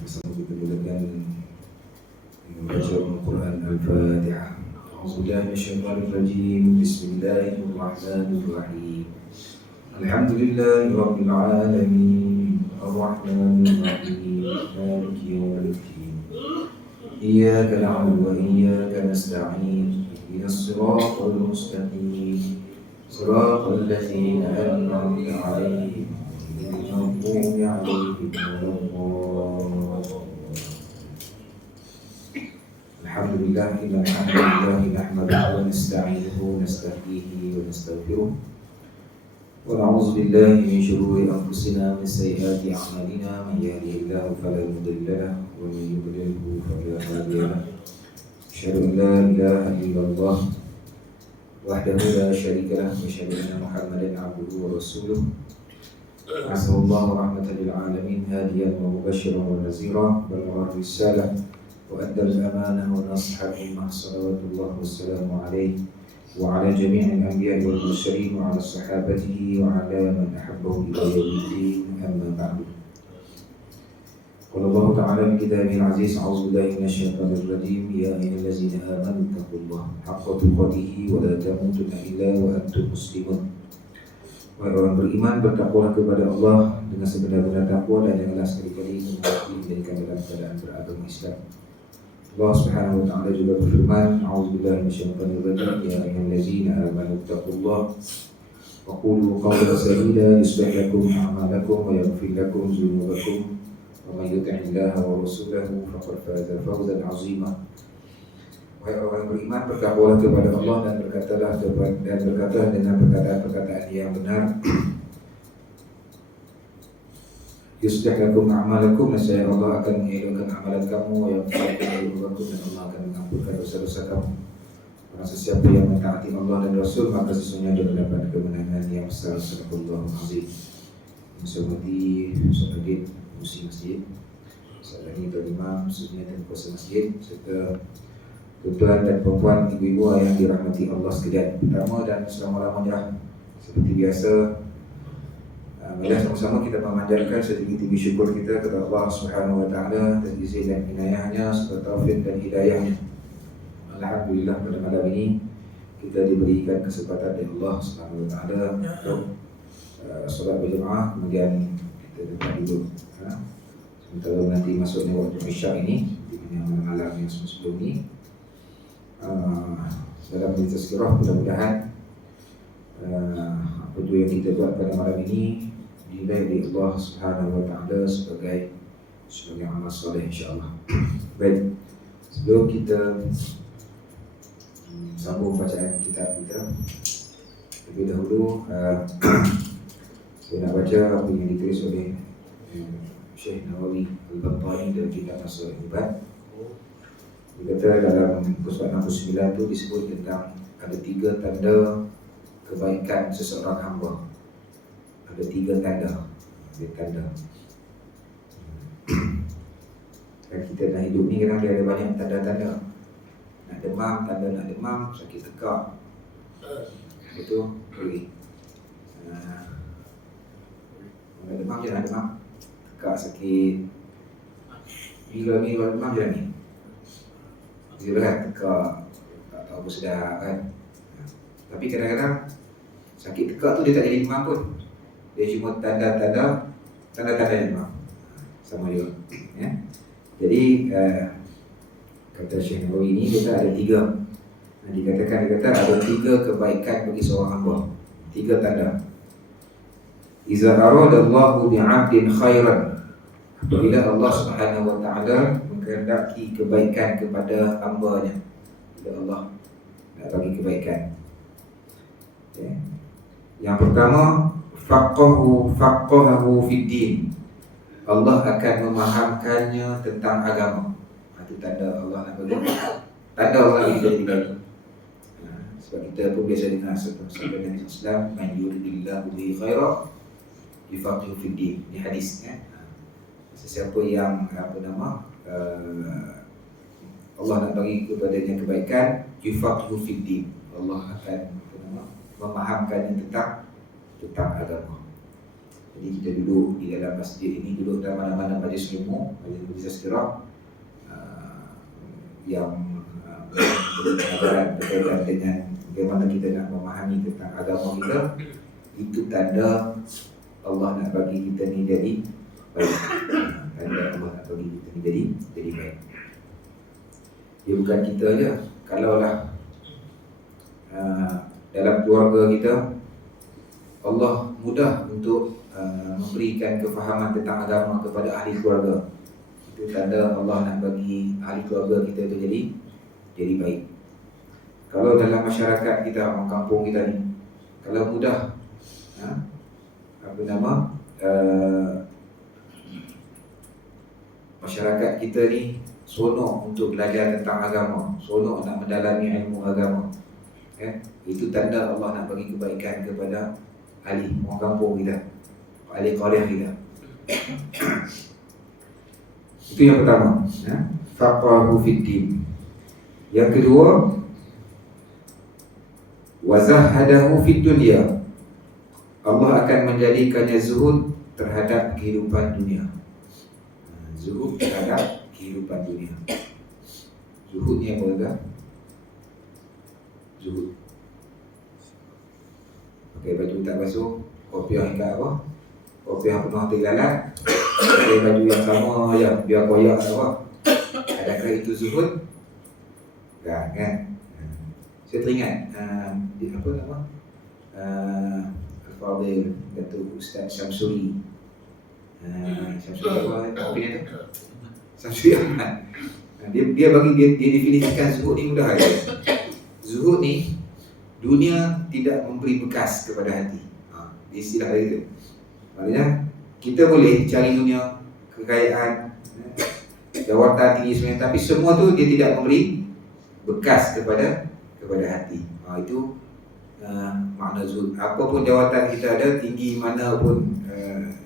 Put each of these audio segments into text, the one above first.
Bersama kita mulakan membaca Al-Quran Al-Fatihah. A'udzubillahi minasyaitonir rajim. Bismillahirrahmanirrahim. Alhamdulillahirabbil alamin. Arrahmanir rahim. Maliki yaumiddin. Iyyaka na'budu wa iyyaka nasta'in. Ihdinas siratal mustaqim. Siratal ladzina an'amta 'alaihim. Alhamdulillah, innal hamdalillah nahmaduhu wa nasta'inuhu wa nasta'hihi wa nastaghfiruh wa na'udzu billahi min shururi anfusina wa min sayyiati a'malina. Man yahdihillahu fala mudilla lahu wa man yudlilhu fala hadiya lahu. Asyhadu an la ilaha illallah wahdahu la syarika lahu wa asyhadu anna Muhammadan 'abduhu wa rasuluh. Assalamualaikum warahmatullahi wabarakatuh. Hadiyan wa mubasyiran wa nazira balagha risalah wa adda al-amanah wa nasaha ummah. Salawatullah wassalamu alaihi wa ala jami'il anbiya'i wal mursalin wa ala sahabatihi wa ala man ahabbahu ila yaumiddin. Amma ba'du. Qala Allah ta'ala fi kitabihi al-aziz, a'udzu billahi minasyaitonir rajim. Ya ayyuhallazina amanu taqullaha haqqa tuqatih wa la tamutunna illa wa antum muslimun. Wahai orang beriman, bertakwalah kepada Allah dengan sebenar-benar takwa dan janganlah sekali-kali menjadikan dalam keadaan beragama Islam. Allah Subhanahu wa taala juga berfirman, A'udzubillahi minasyaitonir rajim. Ya ayyuhallazina amanu taqullaha wa qulu qawlan sadida yuslih lakum a'malakum wa yaghfir lakum dzunubakum wa may yuti'illaha wa rasulahu faqad faza fawzan 'azima. Wahai orang beriman, bertakwalah kepada Allah dan berkatalah dengan perkataan-perkataan yang benar. Yuslih lakum a'malakum, nescaya Allah akan mengelakkan amalan kamu, yang mengampuni dan Allah akan mengampunkan dosa-dosa kamu. Barang sesiapa yang mentaati Allah dan Rasul, maka sesungguhnya dia mendapat kemenangan yang besar. Sadaqallahul azim. Musyawati Sadaqin Musi Masjid Sadaqin Imam Sunnah dan Kuasa Masjid, serta tuan-tuan dan perempuan, ibu-ibu yang dirahmati Allah sekalian. Pertama dan selama-lamanya, seperti biasa, mari sama-sama kita memanjatkan setinggi-tinggi syukur kita kepada Allah Subhanahu wa taala atas izin dan inayahnya serta taufik dan hidayahnya. Alhamdulillah, pada malam ini kita diberikan kesempatan dari Allah Subhanahu wa taala untuk solat berjemaah, kemudian kita dapat duduk sementara nanti masuknya waktu Isya ini, di malam yang sebelum ini. Dalam tazkirah, mudah-mudahan apa itu yang kita buat pada malam ini dinilai oleh Allah Subhanahu wa taala sebagai amal soleh, insyaallah. Baik, sebelum kita sambung bacaan kitab kita, lebih dahulu saya nak baca apa yang ditulis oleh Syekh Nawawi Al-Battani dalam kitab Nasrul Ibad. Dia kata dalam Pusat 69 itu disebut tentang ada 3 tanda kebaikan seseorang hamba. Ada 3 tanda. Dan kita dalam hidup ni kadang dia ada banyak tanda-tanda. Nak demam, tanda nak demam, sakit tekak. Itu boleh. Nak demam je nak demam. Tekak sakit. Bila demam je ni. Dia berat tekak, tak tahu apa sedap kan. Tapi kadang-kadang sakit tekak tu dia tak jadi demam pun. Dia cuma tanda-tanda demam. Sama juga ya. Jadi kata Syekh Nawawi ini kita ada 3. Dia kata ada 3 kebaikan bagi seorang hamba. 3 tanda. Iza aradallahu bi'abdin khairan, apabila Allah Subhanahu wa taala menghendaki kebaikan kepada hamba-Nya. Bila Allah nak bagi kebaikan, ya. Yang pertama, faqahahu fid din. Allah akan memahamkannya tentang agama. Itu tanda Allah nak bagi. Tanda Allah bagi kebaikan. Sebab kita pun biasa dengar sabda Nabi Islam, man yuridillahu bihi khairan yufaqihu fid din. Ini hadis kan. Sesiapa yang Allah nak bagi kepadanya kebaikan, yufaqihu fid din. Allah akan memahamkannya tentang agama. Jadi kita duduk di dalam masjid ini, duduk dalam mana-mana majlis ilmu, majlis tazkirah yang berkaitan dengan bagaimana kita nak memahami tentang agama kita, itu tanda Allah nak bagi kita ni jadi baik. Tanda Allah nak bagi kita ni jadi baik. Dia bukan kita aja. Kalaulah dalam keluarga kita Allah mudah untuk memberikan kefahaman tentang agama kepada ahli keluarga, itu tanda Allah nak bagi ahli keluarga kita itu jadi baik. Kalau dalam masyarakat kita, orang kampung kita ni, kalau mudah masyarakat kita ni sonok untuk belajar tentang agama, sonok nak mendalami ilmu agama, itu tanda Allah nak bagi kebaikan kepada ahli orang kampung kita, ahli qaryah kita. Itu yang pertama, faqahu fid din. Yang kedua, wazahadahu fid dunya. Allah akan menjadikannya zuhud terhadap kehidupan dunia. Zuhud terhadap kehidupan dunia. Zuhud ni apa kata? Zuhud pakai baju tak basuh, kopiah hingga apa? Kopiah penuh teglalat, pakai baju yang sama je, biar koyak apa? Adakah itu zuhud? Kan? Saya teringat apa nama? Al-Fadhil Datuk Ustaz Syamsuri. Syamsuri apa opinion tu? Syamsuri Ahmad. Dia bagi dia definisikan zuhud ni mudah aja. Zuhud ni dunia tidak memberi bekas kepada hati. Istilah dia itu. Maknanya kita boleh cari dunia, kekayaan, jawatan tinggi sebenarnya, tapi semua tu dia tidak memberi bekas kepada hati. Itu makna zuhud. Apapun jawatan kita ada, tinggi mana pun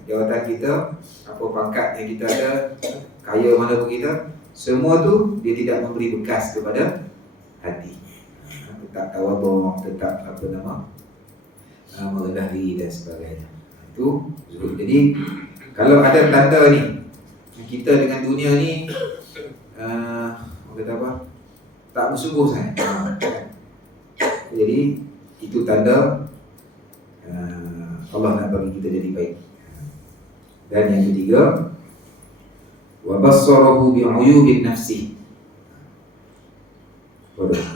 jawatan kita, apa pangkat yang kita ada, kaya mana pun kita, semua tu dia tidak memberi bekas kepada hati. Tetap tawadhu, tetap merendah diri dan sebagainya. Itu zuhud. Jadi kalau ada tanda ni, kita dengan dunia ni kata apa? Tak bersungguh sangat. Jadi itu tanda Allah nak bagi kita jadi baik. Dan yang ketiga, wa bassarahu bi'uyubin nafsi.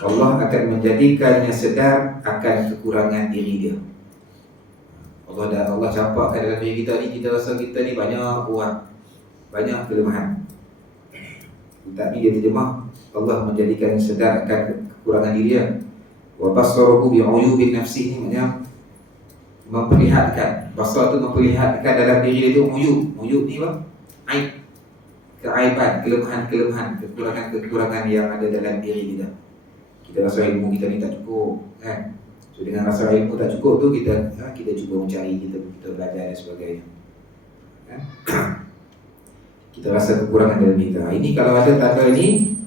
Allah akan menjadikannya sedar akan kekurangan diri dia. Allah campakkan dalam diri kita ni, kita rasa kita ni banyak kurang, banyak kelemahan. Tapi dia terjemah, Allah menjadikan sedar akan kekurangan diri dia. Wa bassarahu bi'uyubin nafsi ni maknanya memperlihatkan. Basar tu memperlihatkan dalam diri dia tu uyub. Uyub ni apa? Aib, keaiban, kelemahan-kelemahan, kekurangan-kekurangan yang ada dalam diri kita. Kita rasa ilmu kita ni tak cukup, kan? So dengan rasa ilmu tak cukup tu kita cuba mencari, kita belajar dan sebagainya, kan? Kita rasa kekurangan dalam diri kita. Ini kalau ada tanda ni,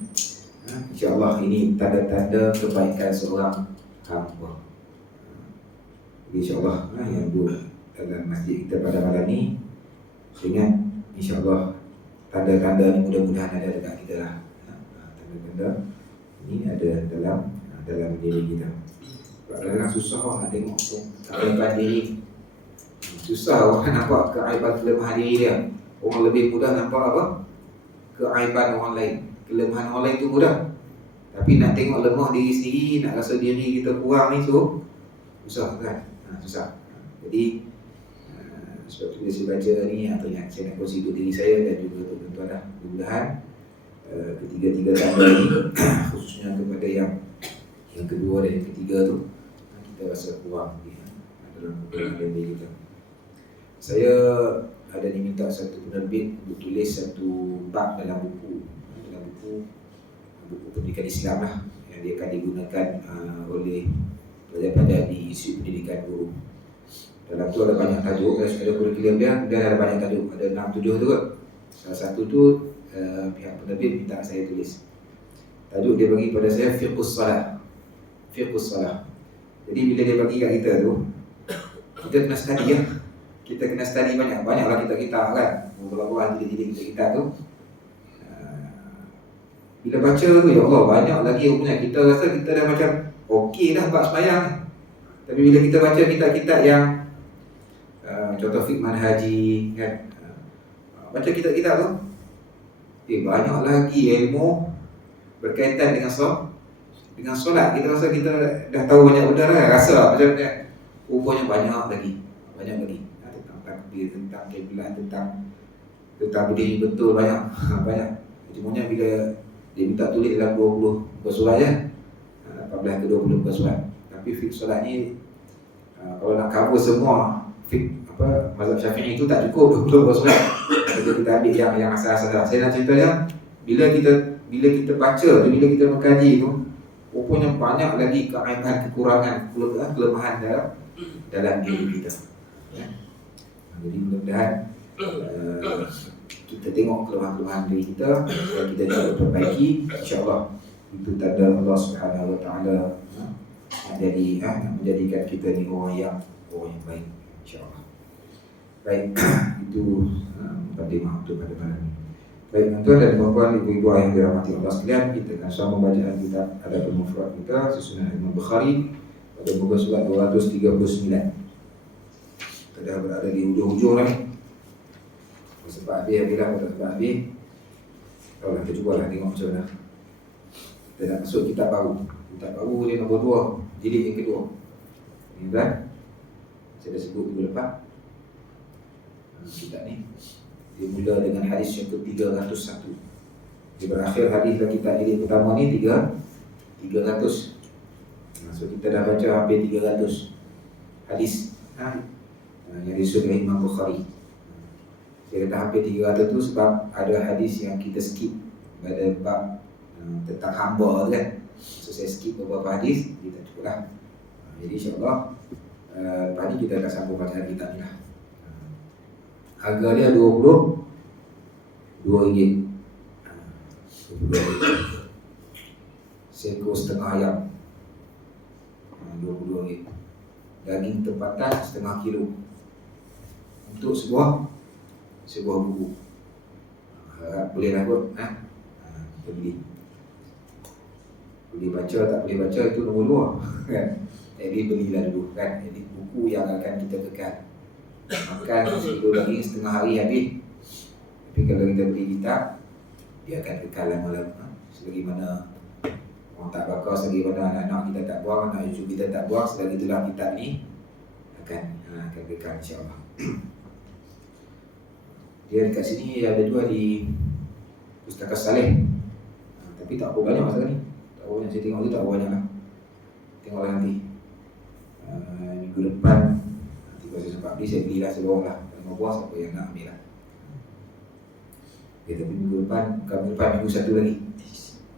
insya-Allah ini tanda-tanda kebaikan seorang hamba. InsyaAllah yang duduk dalam masjid kita pada malam ni, ingat insyaAllah tanda-tanda ni mudah-mudahan ada dekat kita lah. Tanda-tanda ini ada dalam diri kita. Kadang-kadang susah nak tengok keaiban diri. Susah orang nampak keaiban kelemahan diri dia. Orang lebih mudah nampak apa? Keaiban orang lain. Kelemahan orang lain tu mudah. Tapi nak tengok lemah diri sendiri, nak rasa diri kita kurang ni so susah kan? Susah. Jadi sebab tu bila saya baca ni, teringat saya nak kongsi untuk diri saya dan juga untuk tuan-tuan lah. Mudah-mudahan ketiga-tiga tanda ni khususnya kepada yang kedua dan yang ketiga tu, kita rasa kurang dalam kekurangan diri kita. Saya ada diminta satu penerbit untuk tulis satu bab dalam buku pendidikan Islam lah, yang dia akan digunakan oleh pelajar-pelajar di Institut Pendidikan Guru. Dalam tu ada banyak tajuk, ada kurikulum dia, dan ada banyak tajuk, ada 6-7 tu kot. Salah satu tu pihak penerbit minta saya tulis. Tajuk dia bagi pada saya Fiqhus Salah. Fiqhus Salah. Jadi bila dia bagi kat kita tu, kita kena study lah. kita kena study banyaklah kita kan, beberapa jadi kita tu. Bila baca tu, ya Allah, banyak lagi rupanya. Kita rasa kita dah macam okey dah bab sembahyang. Tapi bila kita baca kitab-kitab yang contoh fiqh manhaji kan, baca kitab-kitab tu, banyak lagi ilmu berkaitan dengan solat. Kita rasa kita dah tahu banyak benda kan, rasa macam ni. Rupanya banyak lagi. Tentang takbir, tentang kiblat, tentang berdiri betul, banyak. Cumanya bila dia minta tulis dalam 20 muka surat je, 14 ke 20 muka surat. Tapi fiqh solat ni kalau nak cover semua fiqh mazhab Syafi'i itu tak cukup 20 muka surat. Jadi kita ambil yang asal-asal. Saya nak ceritanya, bila kita baca tu, bila kita mengkaji tu, rupanya banyak lagi keaiban, kekurangan, kelemahan dalam diri kita. Ya. Jadi mudah-mudahan kita tengok kelemahan-kelemahan diri kita dan kita cuba perbaiki. InsyaAllah itu tanda Allah Subhanahu Wa Taala menjadikan kita ni orang yang baik, InsyaAllah. Baik, itu mukadimah untuk pada malam ini. Baik, tuan-tuan dan puan-puan, ibu-ibu yang dirahmati Allah sekalian, kita akan sama bacaan kita ada Mufrad kita susunan Imam Bukhari pada muka surat 239. Kita dah berada di hujung-hujung lah ni. Sebab habis pada sebab habis. Kalau kita cubalah tengok macam mana. Kita nak masuk kitab baru. Kitab baru dia nombor 2, jilid yang kedua. Ini kan? Saya dah sebut minggu lepas. Kitab ni dia mula dengan hadis yang ke-301. Dia berakhir hadis dalam kitab jilid pertama ni 300. So kita dah baca hampir 300 hadis yang disebut oleh Imam Bukhari. Saya kata hampir 300 tu sebab ada hadis yang kita skip pada bab tentang hamba tu kan. So saya skip beberapa hadis, kita cukuplah. Jadi insyaAllah lepas ni kita akan sambung bacaan kitab ni lah. Harga dia RM22. Seekor setengah ayam, RM22. Daging tempatan setengah kilo untuk sebuah buku. Boleh lah kot, boleh baca tak boleh baca itu nombor 2 kan. Jadi belilah dulu kan. Jadi buku yang akan kita kekal. Makan sekilo daging setengah hari habis. Tapi kalau kita beli kitab, dia akan kekal lama-lama. Selagi mana orang tak bakar, selagi mana anak-anak kita tak buang, anak cucu kita tak buang, selagi itulah kitab ni akan kekal insyaAllah. Dia dekat sini ada 2 di Pustaka Saleh. Tapi tak apa banyak masa ni. Tak apa banyak, saya tengok tu tak apa banyak lah. Tengoklah nanti minggu depan. Nanti kalau saya sempat beli, saya belilah seluruh lah. Kalau buah siapa yang nak ambil lah. Okay, tapi minggu depan minggu satu lagi.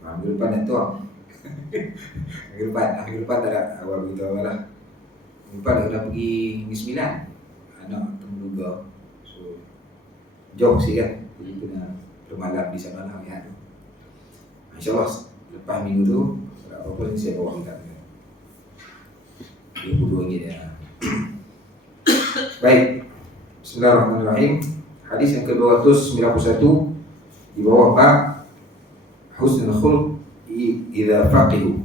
Minggu depan nak tuang. minggu depan tak ada. Awal beritahu awal lah. Minggu depan nak kena pergi Negeri 9. Anak temuduga. Jauh sikit kan. Jadi kena bermalam di sana lah lihat tu. InsyaAllah lepas minggu tu apa-apa ni saya bawa kitab dia. RM22 dia. Baik. Bismillahirrahmanirrahim. Hadis yang ke-291 di bawah bab husnul khuluq idza faqihu.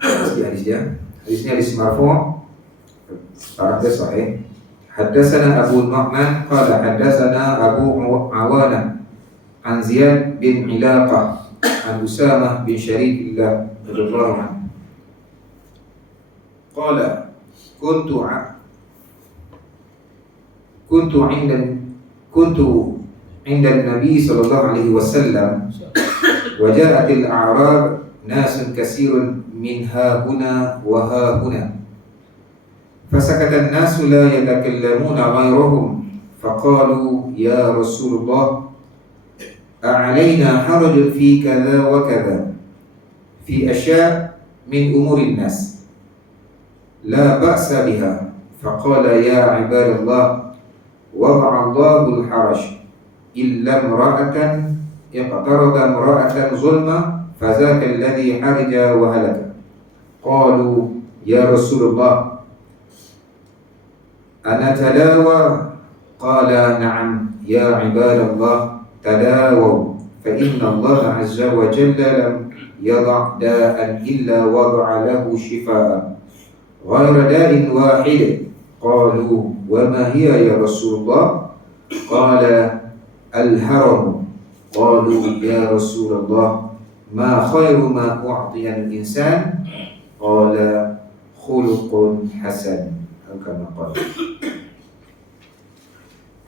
Hadis dia. Hadisnya hadis marfu'. Sanadnya sahih. Haddatsana Abu Nu'man qala haddatsana Abu Awana an Ziyad bin Ilaqah an Usamah bin Syarikillah radhiyallahu anhu qala kuntu 'inda an-nabi sallallahu alaihi wasallam wa ja'atil a'rab nasun katsirun min ha huna wa ha huna فسكت الناس لا يتكلمون غيرهم فقالوا يا رسول الله أعلينا حرج في كذا وكذا في أشياء من أمور الناس لا بأس بها فقال يا عباد الله وضع الله الحرج إلا امرأة اقترض امرأة ظلما فذاك الذي حرج وهلك قالوا يا رسول الله ana tadawa? Qala na'am ya ibadallah tadawaw fa inna Allah azza wa jalla lam yada' da'an illa wada'a lahu shifaan ghayra da'in wahid. Qalu wa ma hiya ya Rasulullah? Qala al-haram. Qalu ya Rasulullah ma khairu ma u'tiya al-insan? Qala khuluqun hasan. Kama qala.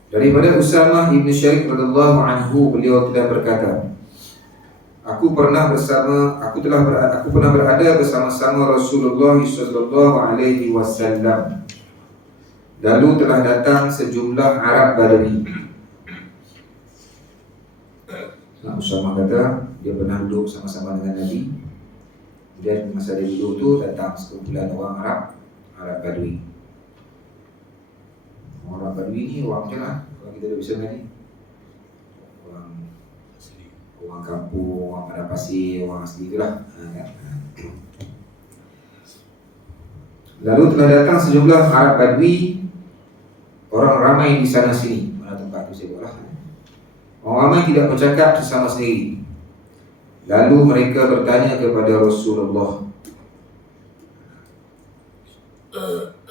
Daripada Usamah ibn Syarif radhiyallahu anhu, beliau telah berkata, aku pernah berada bersama-sama Rasulullah sallallahu alaihi wasallam. Lalu telah datang sejumlah Arab Badui. Usamah kata dia pernah duduk sama-sama dengan Nabi. Dan masa dia duduk tu datang sekumpulan orang Arab Badui. Orang Badui ni orang macam mana? Kalau kita dah biasa ni, orang kampung, orang padang pasir, orang asli itulah. Lalu telah datang sejumlah Arab Badui, orang ramai di sana sini. Mana tempat tu saya buatlah. Orang ramai tidak bercakap bersama sendiri. Lalu mereka bertanya kepada Rasulullah,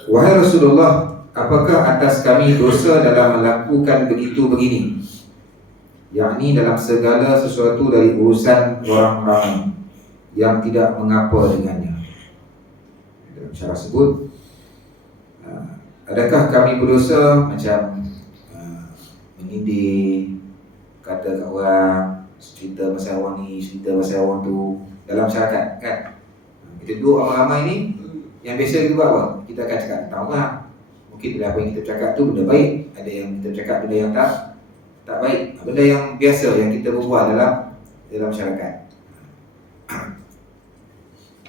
wahai Rasulullah, apakah atas kami dosa dalam melakukan begitu begini? Yakni dalam segala sesuatu dari urusan orang ramai yang tidak mengapa dengannya. Dalam syarah sebut, adakah kami berdosa macam menyindir, kata kat orang, cerita pasal orang ni, cerita pasal orang tu dalam masyarakat kan? Kita duduk ramai-ramai ni, yang biasa kita buat apa? Kita akan cakap tentang orang. Mungkin bila apa yang kita cakap tu benda baik, ada yang kita cakap benda yang tak baik, benda yang biasa yang kita berbuat dalam masyarakat.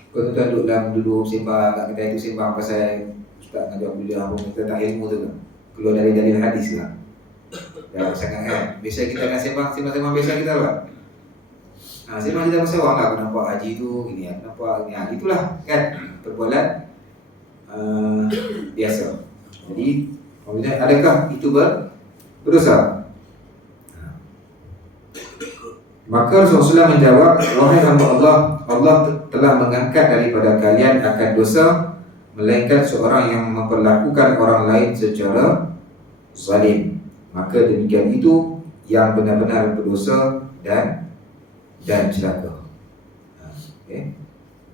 Kau tuan duduk sembang kat kedai tu, sembang pasal ustaz ngajar kuliah pun kita tak ilmu tu kan, keluar dari dalil hadis lah. Dah sangat kan. Biasa kita akan sembang biasa kita lah. Sembang kita pasal orang lah, aku nampak haji tu gini, aku nampak gini. Itulah kan perbualan biasa. Jadi, adakah itu berdosa? Maka Rasulullah menjawab, wahai hamba Allah, Allah telah mengangkat daripada kalian akan dosa, melainkan seorang yang memperlakukan orang lain secara zalim. Maka demikian itu yang benar-benar berdosa dan celaka. Okay.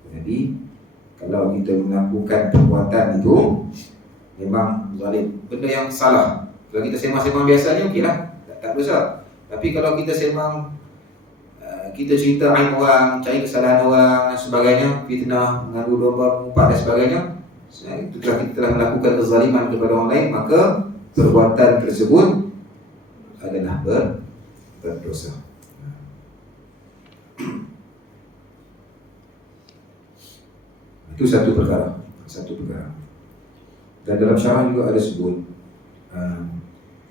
Jadi kalau kita melakukan perbuatan itu memang zalim, benda yang salah. Kalau kita sembang-sembang biasa ni okeylah, tak dosa. Tapi kalau kita sembang, kita cerita aib orang, cari kesalahan orang dan sebagainya, fitnah, mengganggu domba, mengumpat dan sebagainya, itu kita telah melakukan kezaliman kepada orang lain, maka perbuatan tersebut adalah berdosa. Itu satu perkara. Dan dalam syarah juga ada sebut,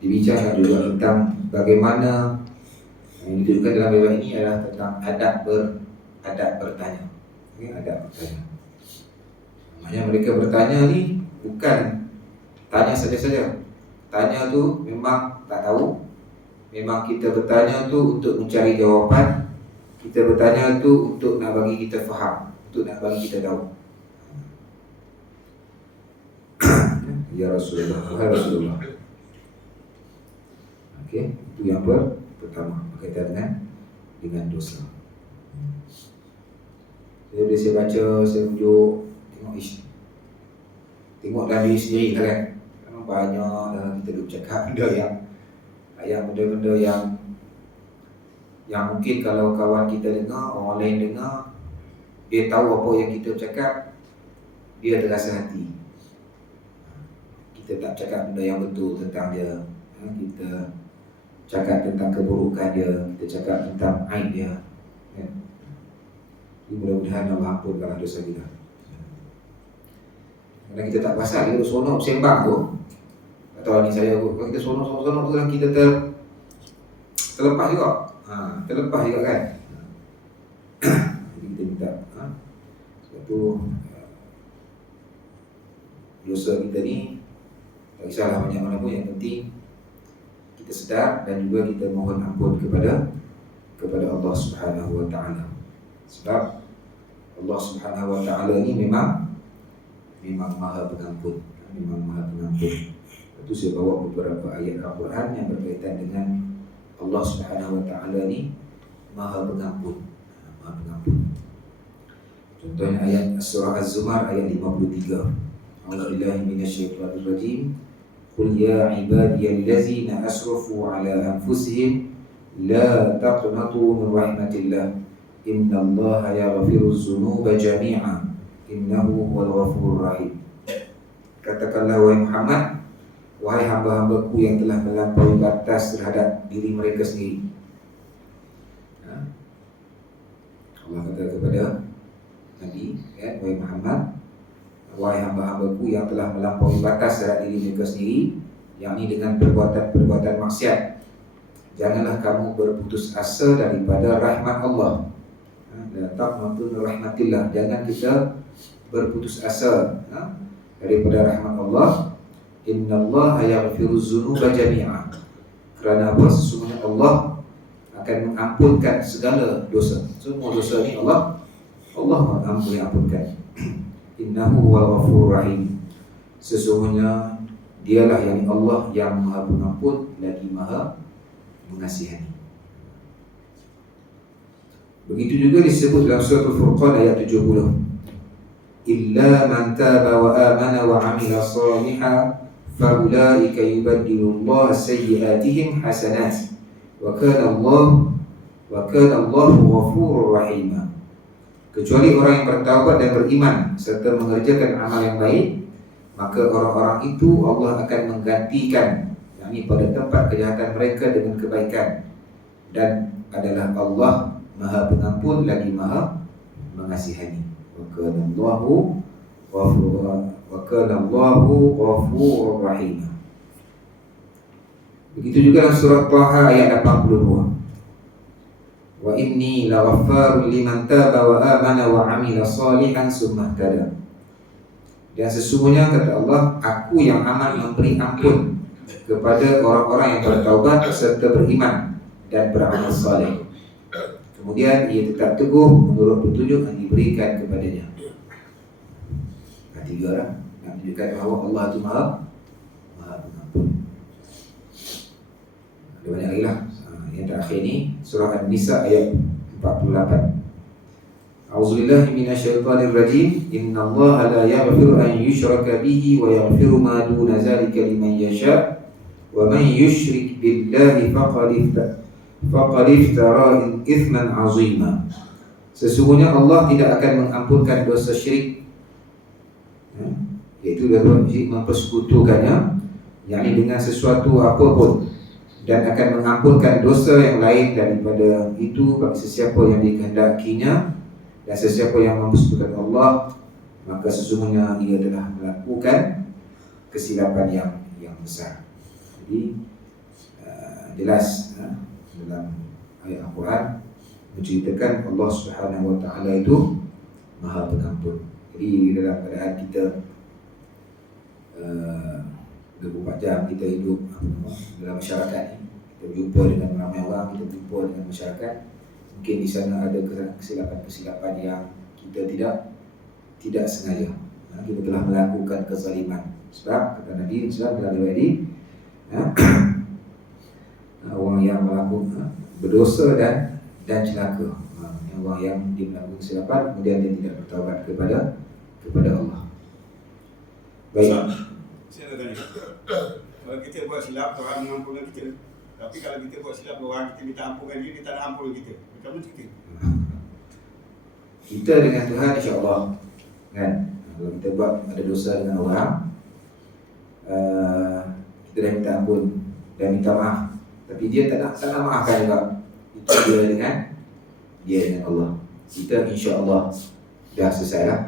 dibincangkan juga tentang bagaimana yang ditujukan dalam bab ini adalah tentang adab bertanya. Okay, adab bertanya. Maknanya mereka bertanya ni bukan tanya saja-saja. Tanya tu memang tak tahu. Memang kita bertanya tu untuk mencari jawapan. Kita bertanya tu untuk nak bagi kita faham, untuk nak bagi kita tahu. Ya Rasulullah, wahai Rasulullah. Okey, itu yang pertama berkaitan dengan dosa. Jadi bila saya baca, saya rujuk, tengok dalam diri sendiri kan. Memang banyak dah kita bercakap benda benda-benda yang mungkin kalau kawan kita dengar, orang lain dengar, dia tahu apa yang kita cakap, dia terasa hati. Kita tak cakap benda yang betul tentang dia, kita cakap tentang keburukan dia, kita cakap tentang aib dia. Mudah-mudahan Allah ampunkan dosa kita. Karena kita tak pasal, kita seronok sembang tu. Atau ni saya tu, kalau kita seronok tu kan kita terlepas juga. Terlepas juga kan. Jadi kita minta sebab tu dosa kita ni Tak kisahlah banyak mana pun, yang penting kita sedar dan juga kita mohon ampun kepada Allah Subhanahu wa taala. Sebab Allah Subhanahu wa taala ini memang Maha Pengampun, memang Maha Pengampun. Itu saya bawa beberapa ayat Al-Quran yang berkaitan dengan Allah Subhanahu wa taala ini Maha Pengampun, Maha Pengampun. Contohnya ayat surah Az-Zumar ayat 53. A'udzubillahi minasyaitonir rajim. Qul ya ibadiyallazina asrafu ala anfusihim la taqnatu min rahmatillah. Innallaha yaghfiruz dzunuba jami'a. Innahu huwal ghafurur rahim. Katakanlah wahai Muhammad, wahai hamba-hambaku yang telah melampaui batas terhadap diri mereka sendiri. Allah kata kepada Nabi, wahai Muhammad, wahai hamba-hambaku yang telah melampaui batas terhadap diri mereka sendiri, yakni dengan perbuatan-perbuatan maksiat, janganlah kamu berputus asa daripada rahmat Allah. La taqnatu min rahmatillah. Jangan kita berputus asa daripada rahmat Allah. Innallaha yaghfiruz dzunuba jami'a. Kerana apa? Sesungguhnya Allah akan mengampunkan segala dosa. Semua dosa ni Allah mengampunkan. Innahu huwal ghafurur rahim. Sesungguhnya dialah yang Allah yang Maha Pengampun lagi Maha Mengasihani. Begitu juga disebut dalam surah Al-Furqan ayat 70. Illa man taba wa amana wa amila salihan faulaika yubaddilullahu sayyi'atihim hasanat wa kana Allahu ghafurur rahim. Kecuali orang yang bertaubat dan beriman serta mengerjakan amal yang baik, maka orang-orang itu Allah akan menggantikan, yakni pada tempat kejahatan mereka dengan kebaikan, dan adalah Allah Maha Pengampun lagi Maha Mengasihani. Wa kana Allahu ghafurur rahim. Begitu juga dalam surah Taha ayat 82. Wa inni laghaffarun liman taba wa amana wa amila salihan summa ihtada. Dan sesungguhnya kata Allah, aku yang aman memberi ampun kepada orang-orang yang bertaubat serta beriman dan beramal saleh. Kemudian ia tetap teguh menurut petunjuk yang diberikan kepadanya. Tiga orang nak menunjukkan bahawa Allah itu Maha Pengampun. Ada banyak lagi lah. Yang terakhir ni surah An-Nisa ayat 48. A'udzubillahi minasyaitonir rajim. Innallaha la yaghfiru an yushraka bihi wa yaghfiru ma duna zalika liman yasha. Wa man yusyrik billahi faqad iftara ithman 'azima. Sesungguhnya Allah tidak akan mengampunkan dosa syirik, iaitu dalam mempersekutukannya, yakni dengan sesuatu apapun, dan akan mengampunkan dosa yang lain daripada itu bagi sesiapa yang dikehendakinya. Dan sesiapa yang mempersekutukan Allah, maka sesungguhnya ia telah melakukan kesilapan yang besar. Jadi jelas dalam ayat Al-Quran menceritakan Allah Subhanahu wa taala itu Maha Pengampun. Jadi dalam keadaan kita 24 jam kita hidup dalam masyarakat ni, kita berjumpa dengan ramai orang, kita berjumpa dengan masyarakat, mungkin di sana ada kesilapan-kesilapan yang kita tidak sengaja. Kita telah melakukan kezaliman. Sebab kata Nabi SAW dalam riwayat ini, orang yang melakukan berdosa dan celaka, orang yang dia melakukan kesilapan kemudian dia tidak bertaubat kepada Allah. Baik. Saya nak tanya, kalau kita buat silap, orang mengampunkan kita. Tapi kalau kita buat silap, orang kita minta ampunkan dia tak nak ampun kita. Macam mana kita? Kita dengan Tuhan insya-Allah, kan? Kalau kita buat ada dosa dengan orang, kita dah minta ampun dan minta maaf, tapi dia tak nak maafkan juga. Itu dia dengan Allah. Kita insya-Allah dah selesai lah,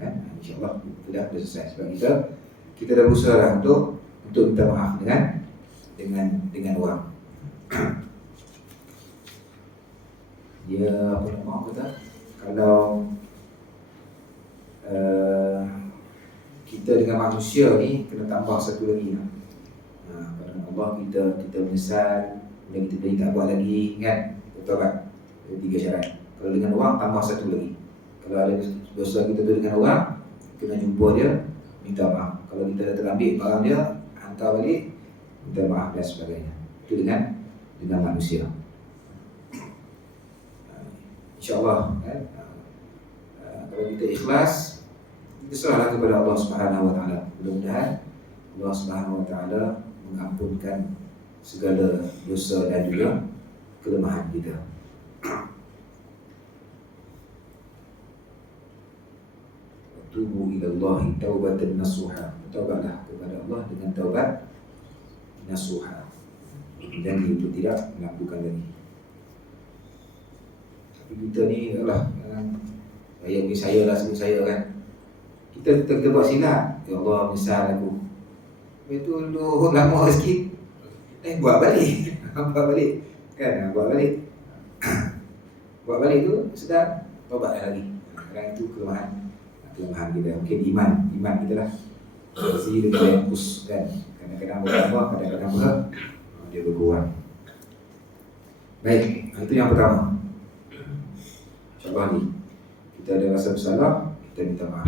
kan? InsyaAllah kita dah selesai. Sebab kita dah berusaha lah untuk minta maaf dengan orang. Dia apa nama kata, kalau kita dengan manusia ni kena tambah satu lagi lah. Pada Allah kita menyesal, kemudian kita tak buat lagi kan, bertobat. Ada 3 syarat. Kalau dengan orang tambah satu lagi. Kalau ada dosa kita tu dengan orang, kena jumpa dia, minta maaf. Kalau kita dah terambil barang dia, hantar balik, minta maaf dan sebagainya. Itu dengan manusia. InsyaAllah kan? Kalau kita ikhlas, kita serahlah kepada Allah Subhanahu Wa Taala. Mudah-mudahan Allah Subhanahu Wa Taala mengampunkan segala dosa dan juga kelemahan kita. Tubu ila Allah taubatan nasuha. Taubatlah kepada Allah dengan taubat nasuha. Dan untuk tidak melakukan lagi. Tapi kita ni adalah saya lah sebut saya kan. Kita buat silap. Ya Allah, misal aku. Itu dulu lama sikit. Buat balik. Buat balik. Kan, buat balik. Buat balik tu sedang taubat lagi. Kerana itu kelemahan kita. Mungkin iman kita lah. Masih dengan yang kus kan. Kadang-kadang bertambah, kadang-kadang dia berkurang. Baik, itu yang pertama. InsyaAllah ni kita ada rasa bersalah, kita minta maaf.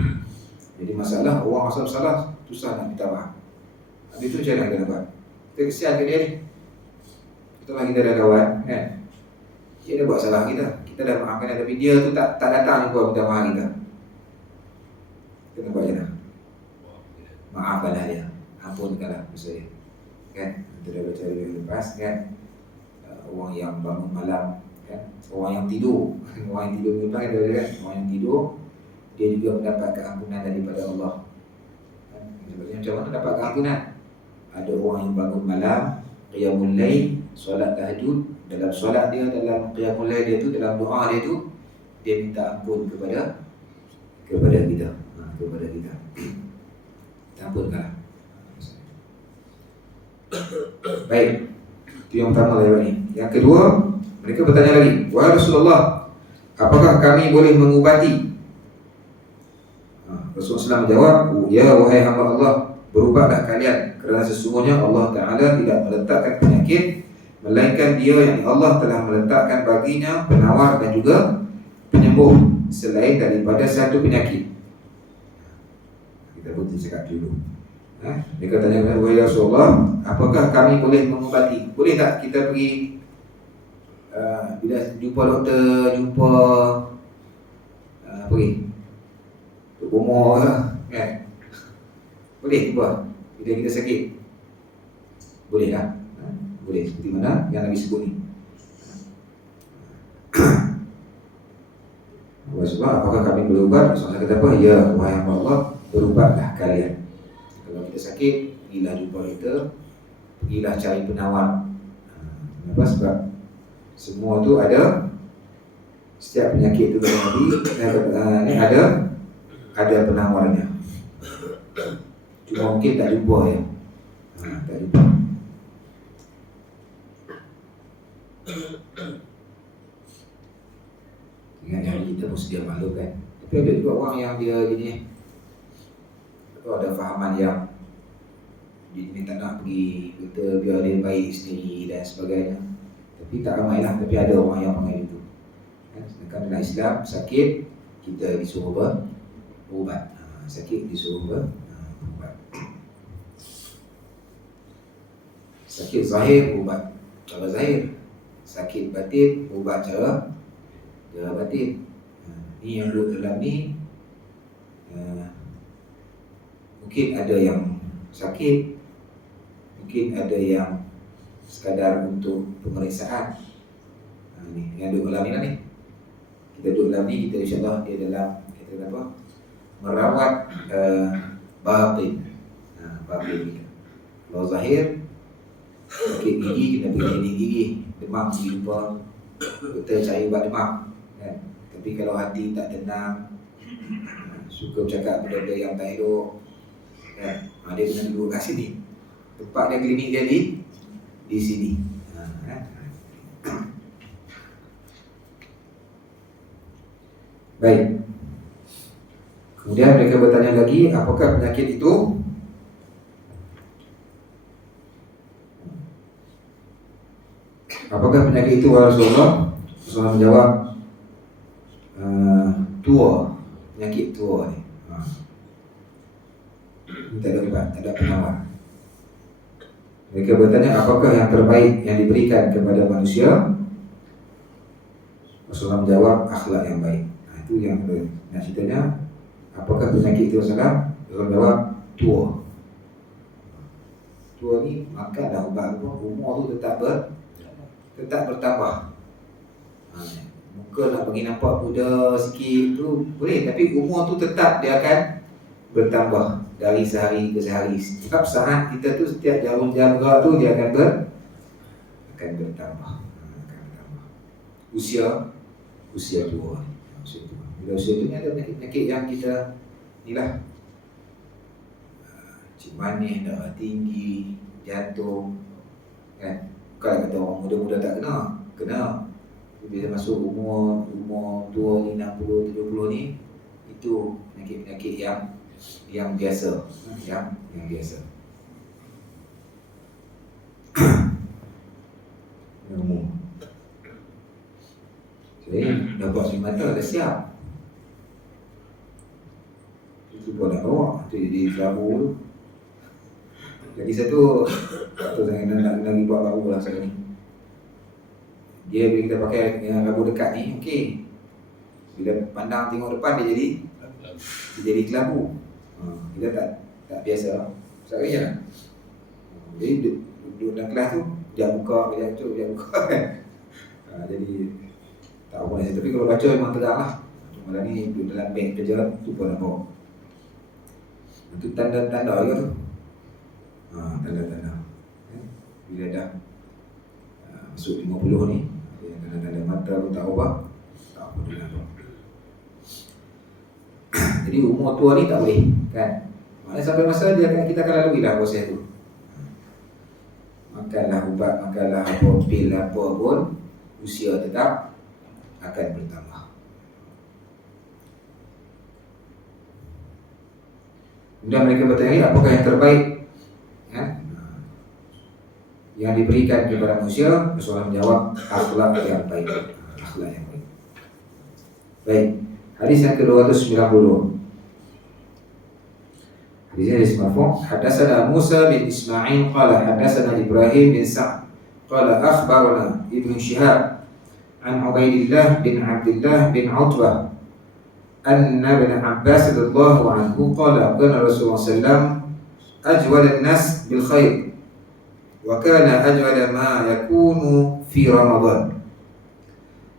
Jadi masalah, orang rasa bersalah, susah nak minta maaf. Habis tu macam mana kita nak buat? Kita kesian ke dia ni. Itulah kita ada kawan kan. Dia dah buat salah kita dah maafkan, tapi dia tu tak datang jumpa minta maaf kita. Kita buat macam mana? Maafkanlah dia, ampunkanlah dosa dia. Kan? Kita dah baca yang lepas kan. Orang yang bangun malam kan? Orang yang tidur lepas kan, orang yang tidur dia juga mendapat keampunan daripada Allah kan? Macam mana dapat keampunan? Ada orang yang bangun malam, qiyamul lail, solat tahajud. Dalam solat dia, dalam qiyamul lail dia tu, dalam doa dia tu, dia minta ampun kepada kita. Kepada kita. Ampunkanlah. Baik. Itu yang pertama lewat ni. Yang kedua, mereka bertanya lagi, wahai Rasulullah, apakah kami boleh mengubati? Rasulullah SAW menjawab, ya wahai hamba Allah, berubatlah kalian, kerana sesungguhnya Allah Ta'ala tidak meletakkan penyakit, melainkan dia yang Allah telah meletakkan baginya penawar dan juga penyembuh selain daripada satu penyakit. Kita berhenti cakap dulu. Mereka tanya kepada wahai Rasulullah, apakah kami boleh mengubati? Boleh tak kita pergi bila jumpa doktor, jumpa pergi untuk umur kan? Boleh jumpa bila kita sakit? Boleh tak? Boleh, seperti mana yang Nabi sebut ni. Rasulullah, apakah kami boleh ubat? Rasulullah kata apa? Ya, wahai hamba Allah, berubatlah kalian. Kalau kita sakit, pergilah jumpa kita, pergilah cari penawar. Kenapa? Sebab semua tu ada, setiap penyakit tu Nabi ada penawarnya. Cuma mungkin tak jumpa ya. Tak jumpa. Ingat yang kita pun sedia maklum kan. Tapi ada juga orang yang dia gini, atau ada fahaman yang dia tak nak pergi, kita biar dia baik sendiri dan sebagainya. Tapi tak ramai lah, tapi ada orang yang panggil itu. Sedangkan dalam Islam, sakit kita disuruh berubat. Sakit disuruh berubat. Sakit zahir berubat cara zahir, sakit batin berubat cara batin. Ni yang duduk dalam ni, mungkin ada yang sakit, mungkin ada yang sekadar untuk pemeriksaan. Ni yang duduk dalam ni lah ni. Kita duduk dalam ni, kita insyaAllah dia dalam, kita apa, merawat batin. Batin kita. Kalau zahir, sakit gigi, kita pergi klinik gigi, demam pergi jumpa doktor cari ubat demam kan? Tapi kalau hati tak tenang, suka bercakap benda-benda yang tak elok kan? Dia kena duduk kat sini. Tempat dia, klinik dia di sini. Baik. Kemudian mereka bertanya lagi, apakah penyakit itu? Apakah penyakit itu Rasulullah? Rasulullah menjawab, tua, penyakit tua ni. Ini tak ada ubat, tak ada penawar. Mereka bertanya, apakah yang terbaik yang diberikan kepada manusia? Rasulullah menjawab, akhlak yang baik. Itu yang nak ceritanya, apakah penyakit itu Rasulullah? Rasulullah menjawab, tua. Tua ni makanlah ubat pun umur tu tetap bertambah. Muka nak bagi nampak muda sikit tu boleh, tapi umur tu tetap dia akan bertambah dari sehari ke sehari. Setiap saat kita tu, setiap jam gerak tu dia akan bertambah. Usia tua. Bila usia tu ni ada penyakit yang kita inilah, cik manis, darah tinggi, jantung, kan? Bukan kata orang muda-muda tak kena. Bila masuk umur tua ni, 60, 70 ni, itu penyakit-penyakit yang biasa, yang biasa. Umum. Jadi dapat semata dah siap. Itu pun nak bawa, itu jadi kelabu tu. Lagi satu, saya nak lagi buat baru lah sekarang ni. Dia bila kita pakai yang kelabu dekat ni, okey. Bila pandang tengok depan dia jadi kelabu. Kita tak biasa. Sekarang je lah. Jadi duduk dalam kelas tu, dia buka kan. Jadi tak apa nak. Tapi kalau baca memang terang lah. Malam ni duduk dalam bank kerja, tu pun nak bawa. Itu tanda-tanda juga tu. Tanda-tanda. Bila dah masuk 50 ni, tanda-tanda mata pun tak ubah. Tak apa dia nak buat. Jadi umur tua ni tak boleh, kan? Maknanya sampai masa kita akan lalui lah proses tu. Makanlah ubat, makanlah apa, pil apa pun, usia tetap akan bertambah. Kemudian mereka bertanya, apakah yang terbaik yang diberikan kepada manusia? Rasulullah menjawab, akhlak yang baik. Akhlak yang baik. Baik, hadis yang ke-290. Hadis marfu', hadatsana Musa bin Ismail qala hadatsana Ibrahim bin Sa'd qala akhbarana Ibnu Syihab an Ubaidillah bin Abdullah bin Utbah anna Ibn Abbas radhiyallahu anhu qala kana Rasulullah sallallahu ajwal an-nas bil khair wa kana ajwal ma yakunu fi Ramadan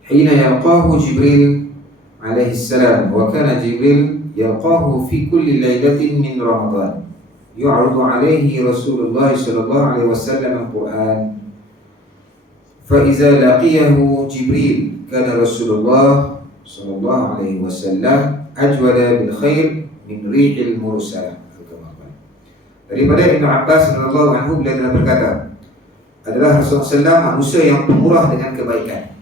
hina yalqahu Jibril alaihi salam wa kana Jibril يلقاه في كل ليلة من رمضان يعرض عليه رسول الله صلى الله عليه وسلم القرآن فإذا لقيه جبريل كان رسول الله صلى الله عليه وسلم أجود بالخير من ريح المرسلة. Daripada Ibn Abbas radhiyallahu anhu, beliau telah berkata, adalah Rasulullah SAW manusia yang pemurah dengan kebaikan.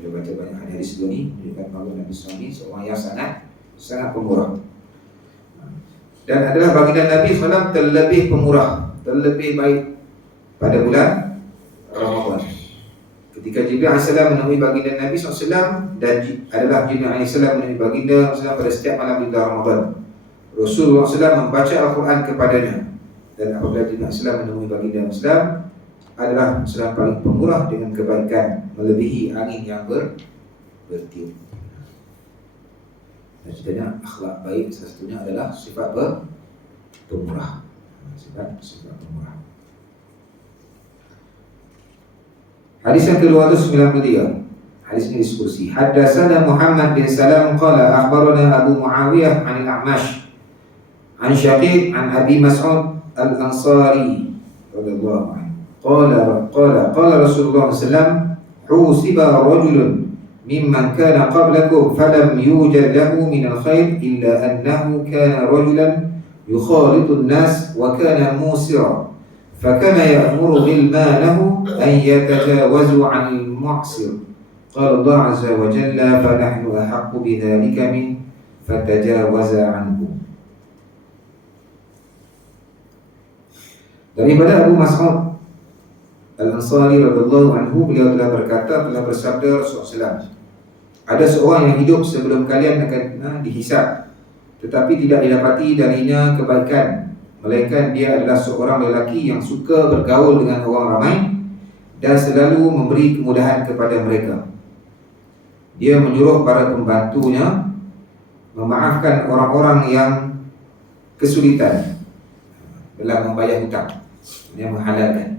Kita baca banyak hadis dua ni menunjukkan bahawa Nabi SAW ni seorang yang sangat pemurah. Dan adalah baginda Nabi SAW terlebih pemurah, terlebih baik pada bulan Ramadan. Ketika Jibril AS menemui baginda Nabi SAW, dan adalah Jibril AS menemui baginda SAW pada setiap malam bulan Ramadan, Rasulullah SAW membaca Al-Quran kepadanya. Dan apabila Jibril AS menemui baginda SAW, adalah Rasulullah paling pemurah dengan kebaikan, melebihi angin yang bertiup. Dan ceritanya akhlak baik salah satunya adalah sifat pemurah. Sifat pemurah. Hadis yang ke-293. Hadis ini diskusi. Haddatsana Muhammad bin Salam qala akhbarana Abu Muawiyah 'an al-A'mash 'an Syaqiq 'an Abi Mas'ud al-Ansari radhiyallahu anhu. Qala Rasulullah sallallahu alaihi wasallam, "Husiba rajulun ممن كان قبلكم فلم يوجد له من الخير إلا أنه كان رجلا يخالط الناس وكان موسرا فكان يأمر غلمانه أن يتجاوزوا عن المعسر قال الله عز وجل فنحن أحق بذلك من fatajawaza anhu. Daripada Abu Mas'ud Al-Ansari radhiyallahu anhu, beliau telah berkata, telah bersabda Rasulullah SAW, ada seorang yang hidup sebelum kalian akan dihisab, tetapi tidak didapati darinya kebaikan, melainkan dia adalah seorang lelaki yang suka bergaul dengan orang ramai dan selalu memberi kemudahan kepada mereka. Dia menyuruh para pembantunya memaafkan orang-orang yang kesulitan dalam membayar hutang, yang menghalalkan.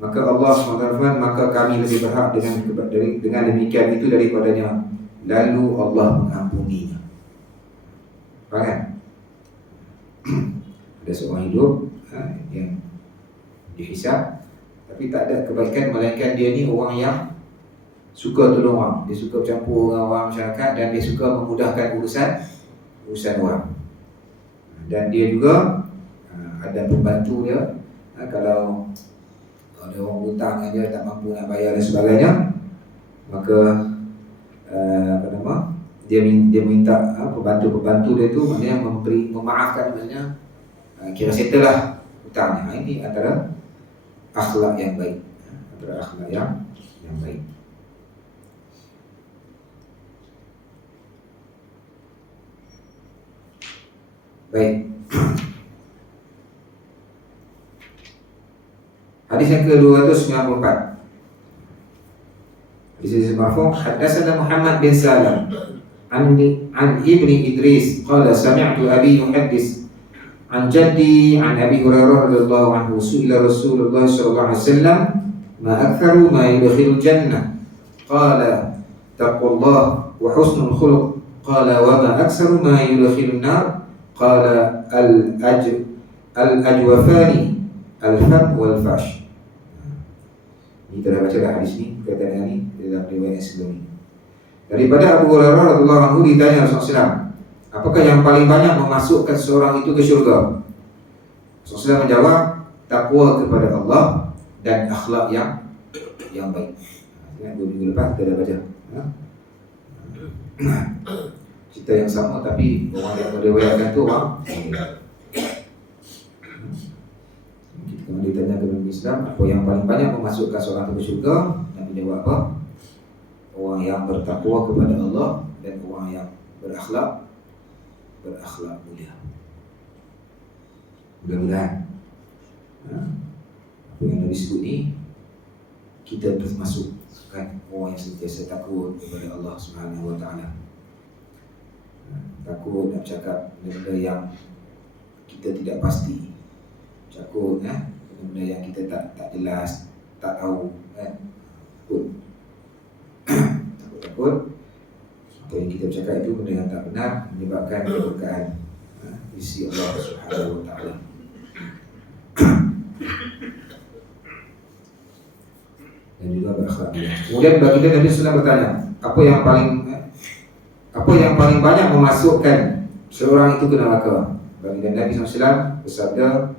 Maka Allah SWT, maka kami lebih berhak dengan demikian itu daripadanya, lalu Allah mengampuninya. Faham kan? Ada seorang hidup yang dihisab tapi tak ada kebaikan, melainkan dia ni orang yang suka tolong orang, dia suka bercampur dengan orang masyarakat, dan dia suka memudahkan urusan orang. Dan dia juga ada pembantu dia, kalau ada orang hutang dia tak mampu nak bayar dan sebagainya, maka dia minta pembantu dia tu, maknanya memaafkan, maknanya kira settle lah hutangnya. Ini antara akhlak yang baik, antara akhlak yang baik. Baik. Hadis yang ke-294. Hadis marfu', haddatsana Muhammad bin Salam an Ibni Idris qala sami'tu abi yuhaddis an jaddi an Abi Hurairah radhiyallahu anhu su'ila Rasulullah sallallahu alaihi wasallam ma aktharu ma yudkhilul jannah qala taqwallah wa husnul khuluq qala wa ma aktsaru ma yudkhilun nar qala al-ajwafani al-fam wal fash. Ini telah baca dah hadis ni berkaitan dengan ni dalam riwayat yang sebelum ni. Daripada Abu Hurairah radhiyallahu anhu ditanya Rasulullah SAW, apakah yang paling banyak memasukkan seorang itu ke syurga? Rasulullah menjawab, takwa kepada Allah dan akhlak yang baik. Ingat 2 minggu lepas kita dah baca. Cerita yang sama tapi orang yang meriwayatkan tu orang. Kalau ditanya kepada Islam, apa yang paling banyak memasukkan seorang ke syurga? Nabi jawab apa? Orang yang bertakwa kepada Allah dan orang yang berakhlak mulia. Mudah-mudahan apa yang Nabi sebut ni kita termasuk kan orang yang sentiasa takut kepada Allah Subhanahu Wa Taala. Takut nak cakap benda yang kita tidak pasti. Takut benda yang kita tak jelas, tak tahu kan. Takut apa yang kita cakap itu benda yang tak benar, menyebabkan keberkahan di sisi Allah Subhanahu Wa Taala. Dan juga berakhlak. Kemudian baginda Nabi SAW bertanya, apa yang paling banyak memasukkan seorang itu ke neraka? Baginda Nabi SAW bersabda,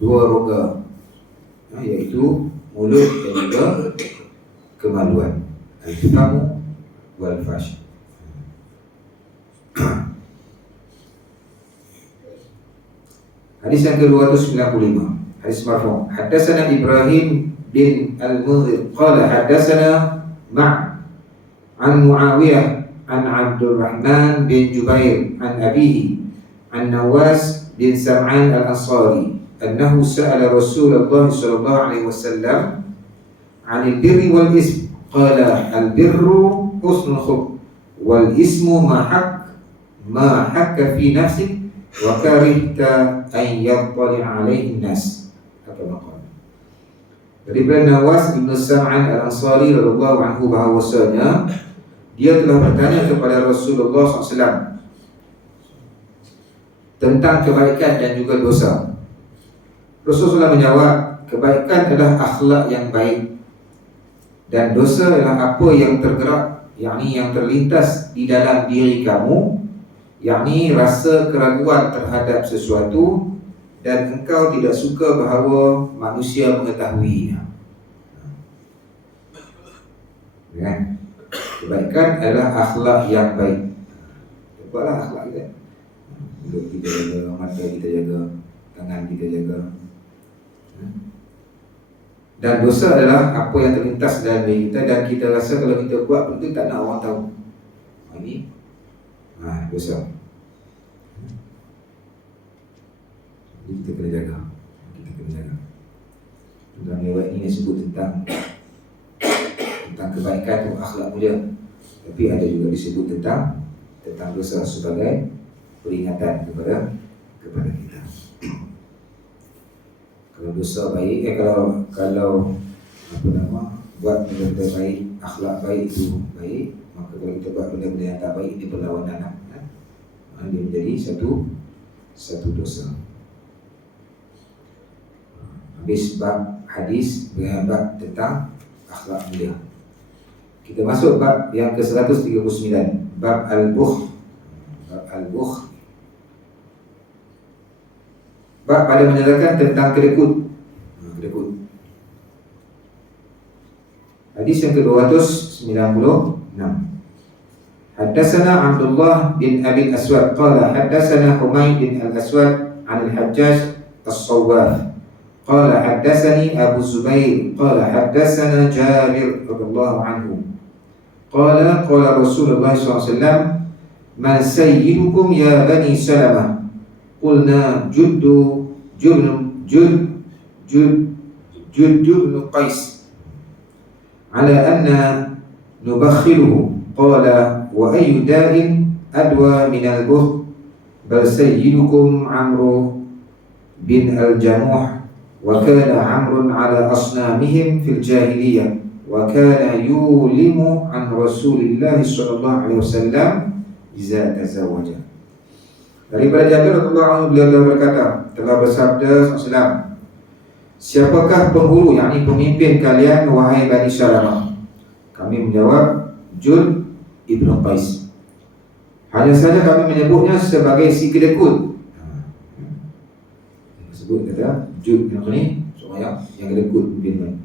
2 roga, iaitu mulut dan juga kemaluan, al-famu wal fash. Hadis yang ke-295, hadis marfu', haddatsana Ibrahim bin al-Mundhir qala haddatsana an Muawiyah an Abdurrahman bin Jubair an abihi an Nawas bin Sam'an al-Ansari annahu sa'ala Rasulullah sallallahu alaihi wasallam 'anil birri wal ism qala al-birru husnul khuluq wal ismu ma hakka fi nafsik wa karihta an yattali' alaihi nas. Daripada Nawas bin Sam'an al-Ansari radhiyallahu anhu bahawasanya dia telah bertanya kepada Rasulullah SAW tentang kebaikan dan juga dosa. Rasulullah menjawab, kebaikan adalah akhlak yang baik dan dosa adalah apa yang tergerak, yakni yang terlintas di dalam diri kamu, yakni rasa keraguan terhadap sesuatu dan engkau tidak suka bahawa manusia mengetahuinya. Kan? Kebaikan adalah akhlak yang baik. buatlah akhlak kita. Mulut kita jaga, mata kita jaga, tangan kita jaga. Dan dosa adalah apa yang terlintas dalam diri kita dan kita rasa kalau kita buat benda tak nak orang tahu. Ini dosa. Jadi kita kena jaga. Dalam riwayat ini disebut tentang kebaikan atau akhlak mulia. Tapi ada juga disebut tentang dosa sebagai peringatan kepada kita. Kalau dosa baik, kalau buat benda baik, akhlak baik itu baik, maka kalau kita buat benda-benda yang tak baik, itu perlawanan. Dia menjadi satu dosa. Habis bab hadis dengan bab tentang akhlak mulia. Kita masuk bab yang ke-139, bab al-bukh. Bab pada menyatakan tentang kedekut. Hadis yang ke-296. Haddatsana Abdullah bin Abi al-Aswad qala haddatsana Humayd bin al-Aswad 'an al-Hajjaj as-Sawwaf qala haddatsani Abu Zubair qala haddatsana Jabir radhiyallahu anhu qala Rasulullah sallallahu alaihi wasallam man sayyidukum ya bani Salamah qulna Juddu bin Qais ala anna nubakhiluhu qala wa ayyu da'in adwa min al-bukh bal sayyidukum Amru bin al-Jamuh wa kana Amrun ala asnamihim fil jahiliyah wa kana yulimu an Rasulillah sallallahu alaihi wasallam iza tazawwaja. Daripada Jabir radhiyallahu anhu beliau berkata, telah bersabda sallallahu, siapakah penghulu, yakni pemimpin kalian wahai Bani Salamah? Kami menjawab, Jud ibn Qais. Hanya saja kami menyebutnya sebagai si kedekut. Sebut kata Jud yang ni, seorang yang kedekut pimpin.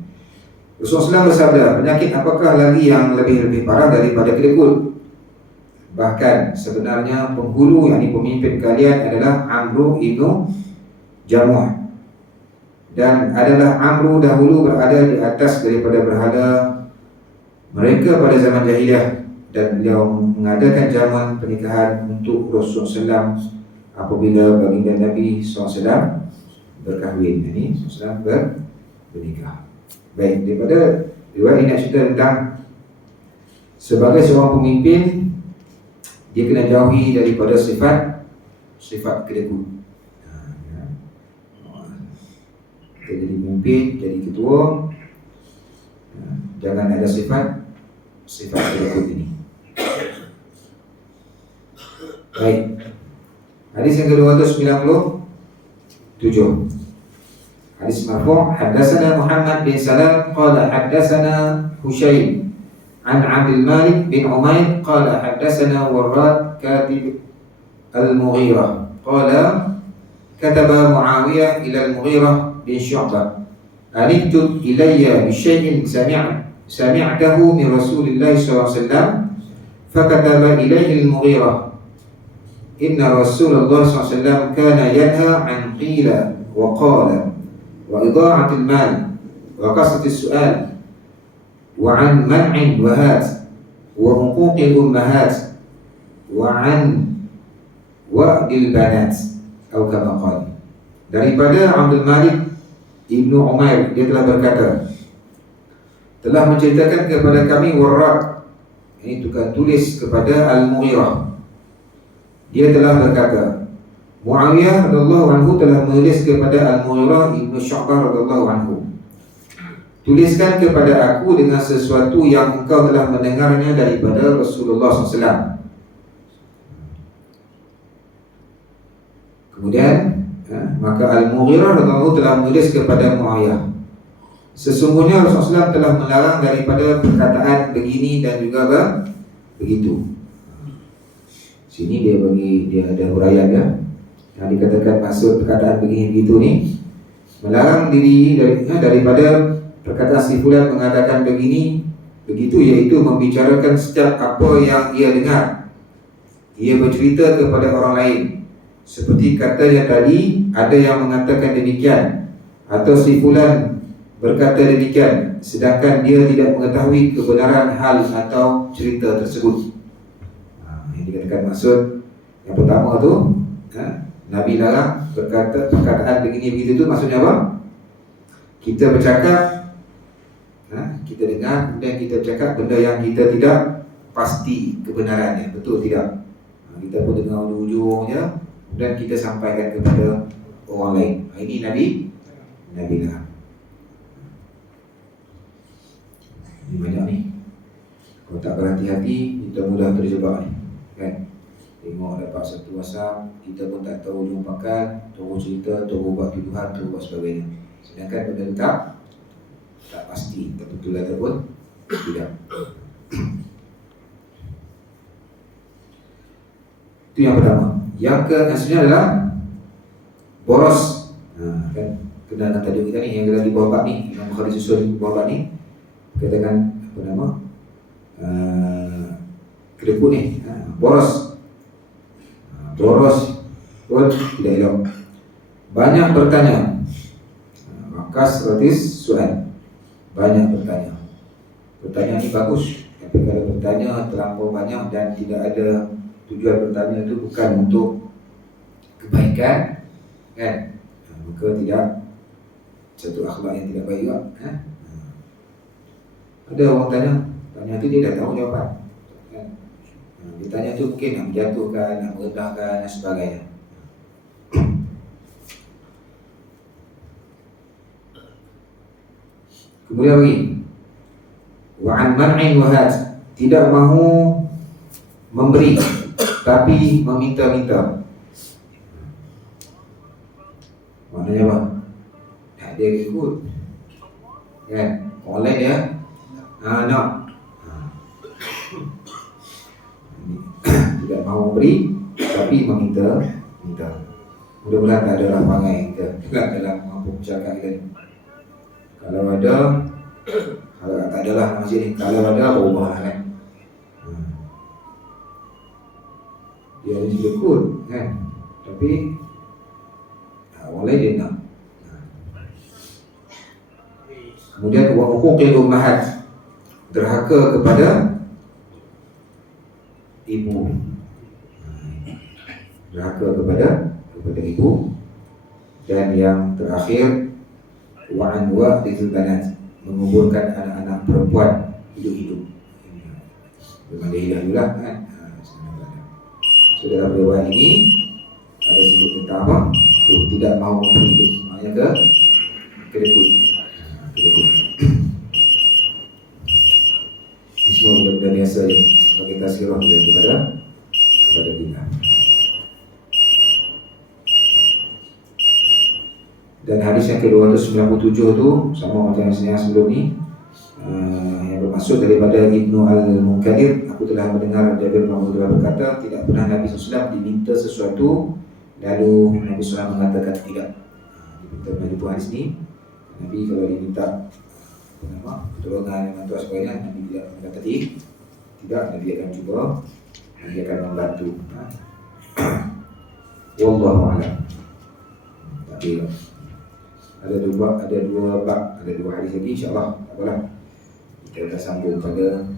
Rasulullah bersabda, penyakit apakah lagi yang lebih parah daripada kedekut? Bahkan sebenarnya penghulu, yakni pemimpin kalian adalah Amru ibn Jamuh, dan adalah Amru dahulu berada di atas daripada berhala mereka pada zaman jahiliyah, dan beliau mengadakan jamuan pernikahan untuk Rasulullah SAW apabila baginda Nabi SAW berkahwin. Ini Rasulullah bernikah. Baik, daripada riwayat ini nak cerita tentang sebagai seorang pemimpin, dia kena jauhi daripada sifat kedekut. Kita jadi pemimpin, jadi ketua, jangan ada sifat kedekut ini. Baik. Hadis yang ke-297. Hadis marfu', haddatsana Muhammad bin Salam qala haddatsana Hushaym عن عبد الملك بن عمير قال حدثنا وراد كاتب المغيرة قال كتب معاوية إلى المغيرة بن شعبة أن اكتب إلي بشيء سمعته من رسول الله صلى الله عليه وسلم فكتب إليه المغيرة إن رسول الله صلى الله عليه وسلم كان ينهى عن قيل وقال وإضاعة المال وكثرة السؤال وعن منع وهات وحقوق الأمهات وعن وأد البنات atau kama qala. Daripada Abdul Malik Ibnu Umair, dia telah berkata, telah menceritakan kepada kami Warraq, ini tukang tulis kepada Al-Mughirah, dia telah berkata, Muawiyah radhiyallahu anhu telah menulis kepada Al-Mughirah Ibnu Syu'bah radhiyallahu anhu, tuliskan kepada aku dengan sesuatu yang engkau telah mendengarnya daripada Rasulullah SAW. Kemudian maka Al-Mughirah radhiyallahu telah menulis kepada Muawiyah, sesungguhnya Rasulullah SAW telah melarang daripada perkataan begini dan juga begitu. Sini dia ada huraian ya, yang dikatakan maksud perkataan begini begitu ni, melarang diri daripada perkataan si fulan mengatakan begini begitu, iaitu membicarakan setiap apa yang ia dengar ia bercerita kepada orang lain. Seperti katanya tadi, ada yang mengatakan demikian, atau si fulan berkata demikian, sedangkan dia tidak mengetahui kebenaran hal atau cerita tersebut. Yang dikatakan maksud yang pertama tu, Nabi larang berkata perkataan begini begitu tu maksudnya apa? Kita bercakap, kita dengar, kemudian kita bercakap benda yang kita tidak pasti kebenarannya, betul tidak? Kita pun dengar ujung-ujungnya, kemudian kita sampaikan kepada orang lain. Ini Nabi larang. Ini banyak ni. Kalau tak berhati-hati, kita mudah terjebak ni, kan? Tengok dapat satu WhatsApp, kita pun tak tahu ujung pangkal, terus cerita, terus buat tuduhan, terus buat sebagainya. Sedangkan benda tak pasti, tak betul ataupun tidak. Itu yang pertama. Yang seterusnya adalah boros. Kan kena dengan tajuk kita ni yang ada di bawah bab ni, Imam Bukhari susun di bawah bab ni. Katakan apa nama? Kedekut ni, boros. Boros pun tidak elok. Banyak bertanya. Makas ratis soal. Banyak bertanya. Bertanya ni bagus, tapi kalau bertanya terlampau banyak dan tidak ada tujuan bertanya itu bukan untuk kebaikan, kan? Maka tidak satu akhlak yang tidak baik juga, kan? Ada orang tanya tu dia dah tahu jawapan, kan? Dia tanya tu mungkin nak menjatuhkan, nak merendahkan dan sebagainya. Kemudian lagi, wa'an man'in wahad, tidak mahu memberi tapi meminta-minta. Maknanya apa? Dia ikut, kan? Orang lain dia nak tidak mahu memberi tapi meminta. Mudah-mudahan tak ada lapangan kita dalam mampu masyarakat kita ni. Kalau ada, kalau tak adalah masjid ni. Kalau ada, berubah, kan? Dia ni juga ikut, kan? Tapi orang lain dia nak. Kemudian wa huquqil ummahat, derhaka kepada ibu. Derhaka kepada ibu. Dan yang terakhir, wa'an wa'dil banat, menguburkan anak-anak perempuan hidup-hidup. Memang dia hilang juga, kan? So dalam riwayat ini ada sebut tentang apa? Tidak mahu memberi itu. Maknanya kedekut. Ini semua benda-benda biasa je sebagai tazkirah kepada kita. Dan hadis yang ke-297 tu sama macam yang sebelum ni, yang bermaksud daripada Ibnu Al-Munkadir, aku telah mendengar Jabir bin Abdullah berkata, tidak pernah Nabi SAW diminta sesuatu lalu Nabi SAW mengatakan tidak. Diminta itu hadis ni, Nabi kalau diminta pertolongan, bantuan sebagainya, Nabi tidak berkata tidak. Nabi akan cuba, Nabi akan membantu. Wallahu a'lam. Tapi ada dua bab, ada dua hadis lagi, insya-Allah. Apalah, kita akan sambung pada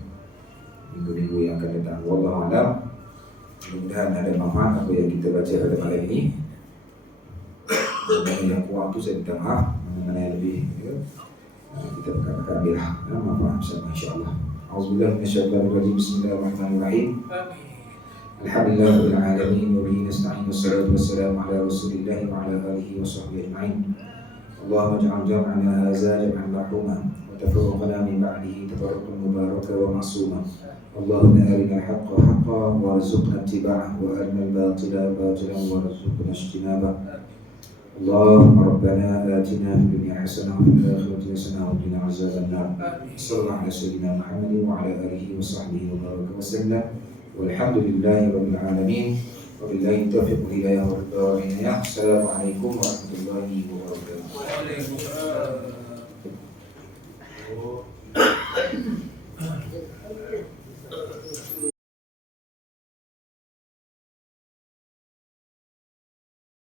minggu-minggu yang akan datang. Wallahu a'lam. Mudah-mudahan ada manfaat apa yang kita baca pada malam ini. Dan yang kurang tu saya minta maaf, mana yang lebih kita akan ambil manfaat bersama, insya-Allah. Auzubillahi minasyaitonir rajim. Bismillahirrahmanirrahim. Alhamdulillahirabbil alamin wa bihi nasta'in wassalatu wassalamu ala Rasulillah wa ala alihi wa sahbihi ajma'in. Allahumma ij'al jam'ana hadza jam'an marhuma wa tafarraqana min ba'dihi tafarruqan mubaraka wa ma'suma. Allahumma arina al-haqqa haqqan warzuqna ittiba'ahu wa arina al-batila batilan warzuqna ijtinabah. Allahumma rabbana atina fid dunya hasanah wa fil akhirati hasanah wa qina azaban nar. Sallallahu ala sayyidina Muhammadin wa ala alihi wa sahbihi wa baraka wa sallam. Walhamdulillahi rabbil alamin. Wabillahi taufiq wal hidayah wa ridha wa inayah. Assalamualaikum warahmatullahi wabarakatuh. Waalaikumsalam.